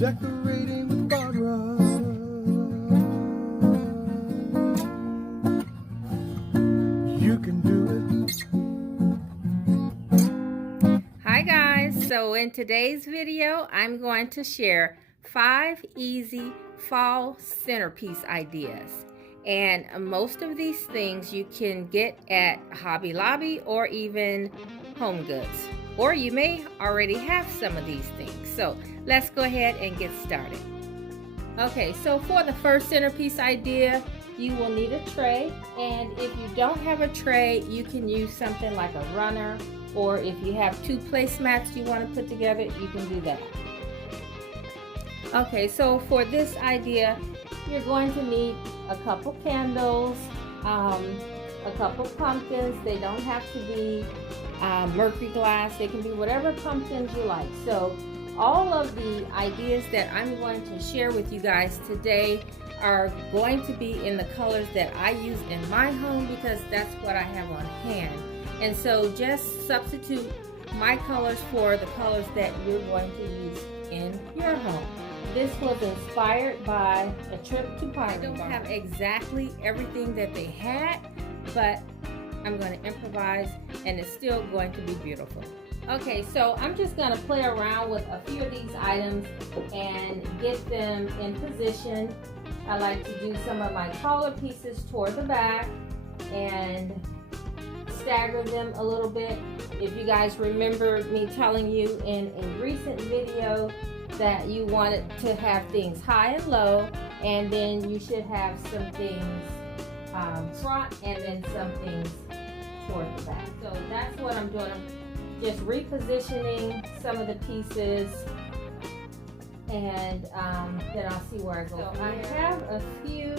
decorating with Barbara. You can do it. Hi guys, so in today's video I'm going to share 5 easy fall centerpiece ideas, and most of these things you can get at Hobby Lobby or even Home Goods, or you may already have some of these things. So let's go ahead and get started. Okay, so for the first centerpiece idea, you will need a tray, and if you don't have a tray, you can use something like a runner, or if you have 2 placemats you want to put together, you can do that. Okay, so for this idea, you're going to need a couple candles, a couple pumpkins. They don't have to be mercury glass. They can be whatever pumpkins you like. So all of the ideas that I'm going to share with you guys today are going to be in the colors that I use in my home, because that's what I have on hand. And so just substitute my colors for the colors that you're going to use in your home. This was inspired by a trip to Pine. I don't have exactly everything that they had, but I'm going to improvise, and it's still going to be beautiful. Okay, so I'm just going to play around with a few of these items and get them in position. I like to do some of my taller pieces toward the back and stagger them a little bit. If you guys remember me telling you in a recent video that you wanted to have things high and low, and then you should have some things front and then some things toward the back. So that's what I'm doing. I'm just repositioning some of the pieces, and then I'll see where I go. So I have a few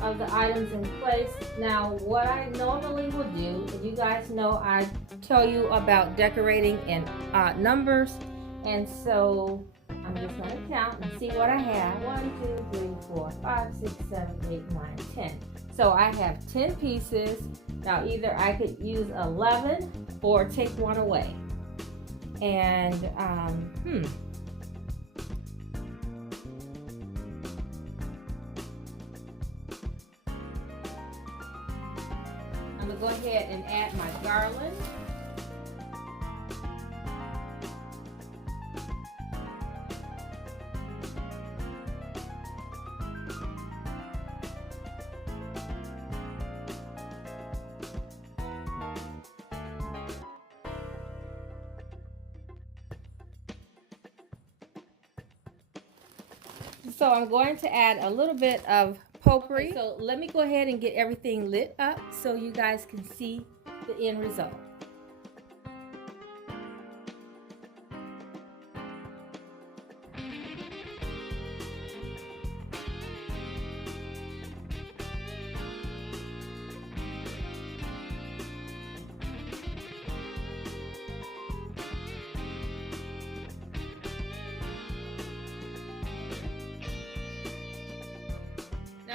of the items in place. Now what I normally will do, and you guys know I tell you about decorating in odd numbers, and so I'm just going to count and see what I have. 1, 2, 3, 4, 5, 6, 7, 8, 9, 10. So I have 10 pieces. Now either I could use 11 or take one away. And I'm going to go ahead and add my garland. So I'm going to add a little bit of potpourri. Okay, so let me go ahead and get everything lit up so you guys can see the end result.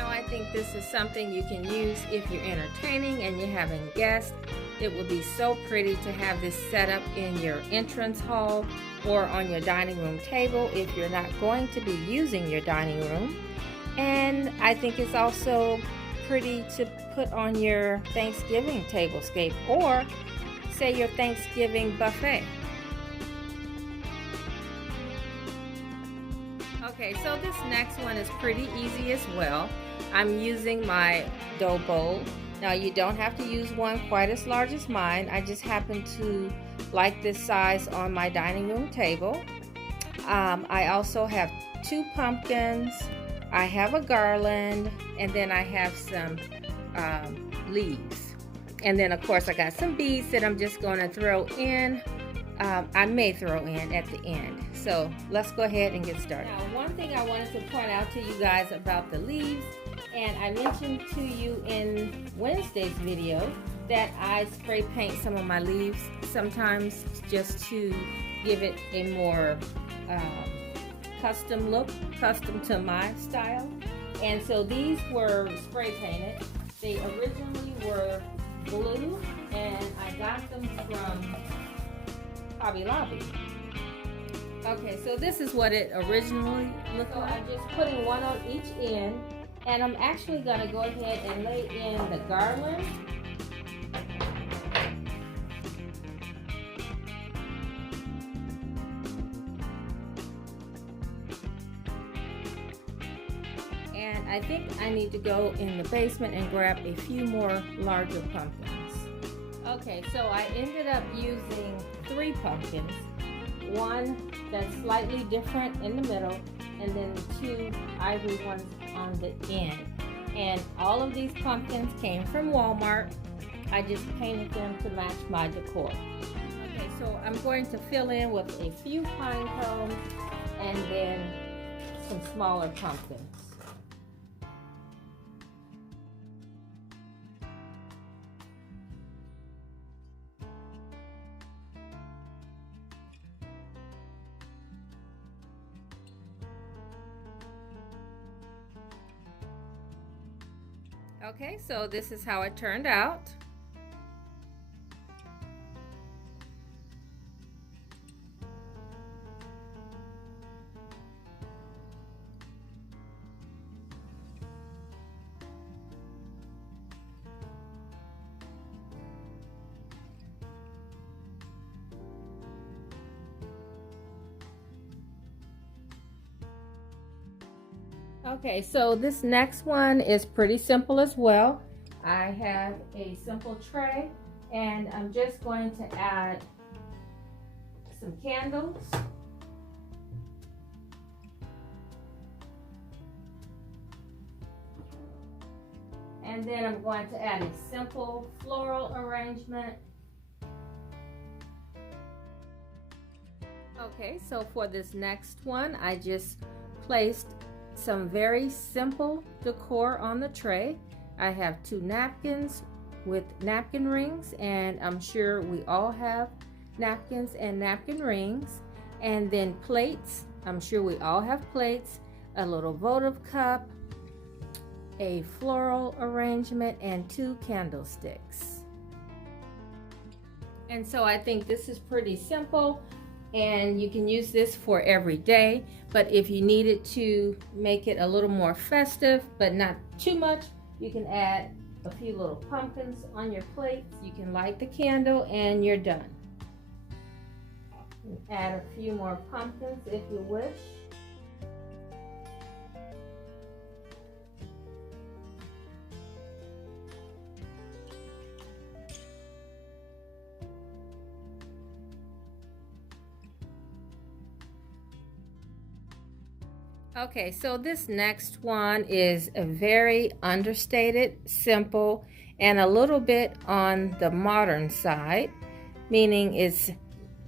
I think this is something you can use if you're entertaining and you're having guests. It would be so pretty to have this set up in your entrance hall or on your dining room table if you're not going to be using your dining room. And I think it's also pretty to put on your Thanksgiving tablescape, or say your Thanksgiving buffet. Okay, so this next one is pretty easy as well. I'm using my dough bowl. Now you don't have to use one quite as large as mine. I just happen to like this size on my dining room table. I also have 2 pumpkins. I have a garland, and then I have some leaves. And then of course I got some beads that I'm just going to throw in. I may throw in at the end. So let's go ahead and get started. Now, one thing I wanted to point out to you guys about the leaves, and I mentioned to you in Wednesday's video that I spray paint some of my leaves sometimes just to give it a more custom look, custom to my style. And so these were spray painted. They originally were blue, and I got them from Hobby Lobby. Okay, so this is what it originally looked like. I'm just putting one on each end, and I'm actually gonna go ahead and lay in the garland. And I think I need to go in the basement and grab a few more larger pumpkins. Okay, so I ended up using 3 pumpkins. One that's slightly different in the middle, and then 2 ivory ones on the end. And all of these pumpkins came from Walmart. I just painted them to match my decor. Okay, so I'm going to fill in with a few pine cones and then some smaller pumpkins. Okay, so this is how it turned out. Okay, so this next one is pretty simple as well. I have a simple tray, and I'm just going to add some candles. And then I'm going to add a simple floral arrangement. Okay, so for this next one, I just placed some very simple decor on the tray. I have 2 napkins with napkin rings, and I'm sure we all have napkins and napkin rings. And then plates, I'm sure we all have plates, a little votive cup, a floral arrangement, and 2 candlesticks. And so I think this is pretty simple, and you can use this for every day. But if you needed to make it a little more festive but not too much, you can add a few little pumpkins on your plates. You can light the candle and you're done. Add a few more pumpkins if you wish. Okay, so this next one is a very understated, simple, and a little bit on the modern side, meaning it's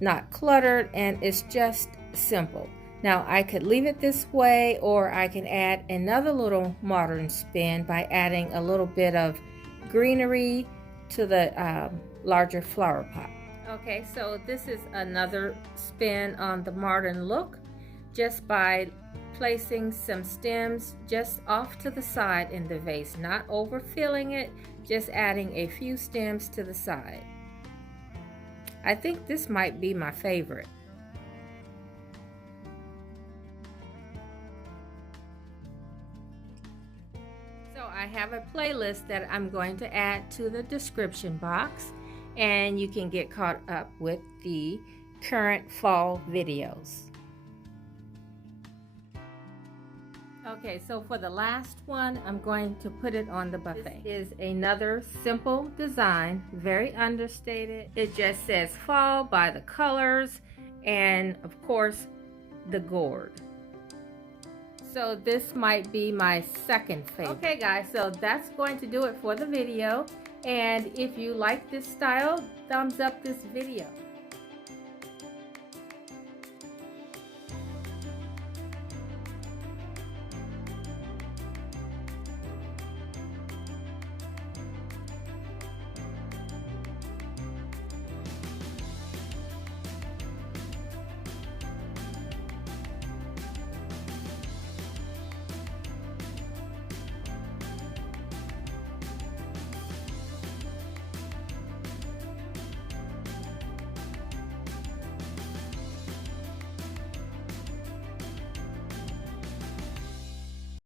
not cluttered and it's just simple. Now I could leave it this way, or I can add another little modern spin by adding a little bit of greenery to the larger flower pot. Okay, so this is another spin on the modern look, just by placing some stems just off to the side in the vase, not overfilling it, just adding a few stems to the side. I think this might be my favorite. So I have a playlist that I'm going to add to the description box, and you can get caught up with the current fall videos. Okay, so for the last one, I'm going to put it on the buffet. This is another simple design, very understated. It just says fall by the colors and, of course, the gourd. So this might be my second favorite. Okay guys, so that's going to do it for the video. And if you like this style, thumbs up this video.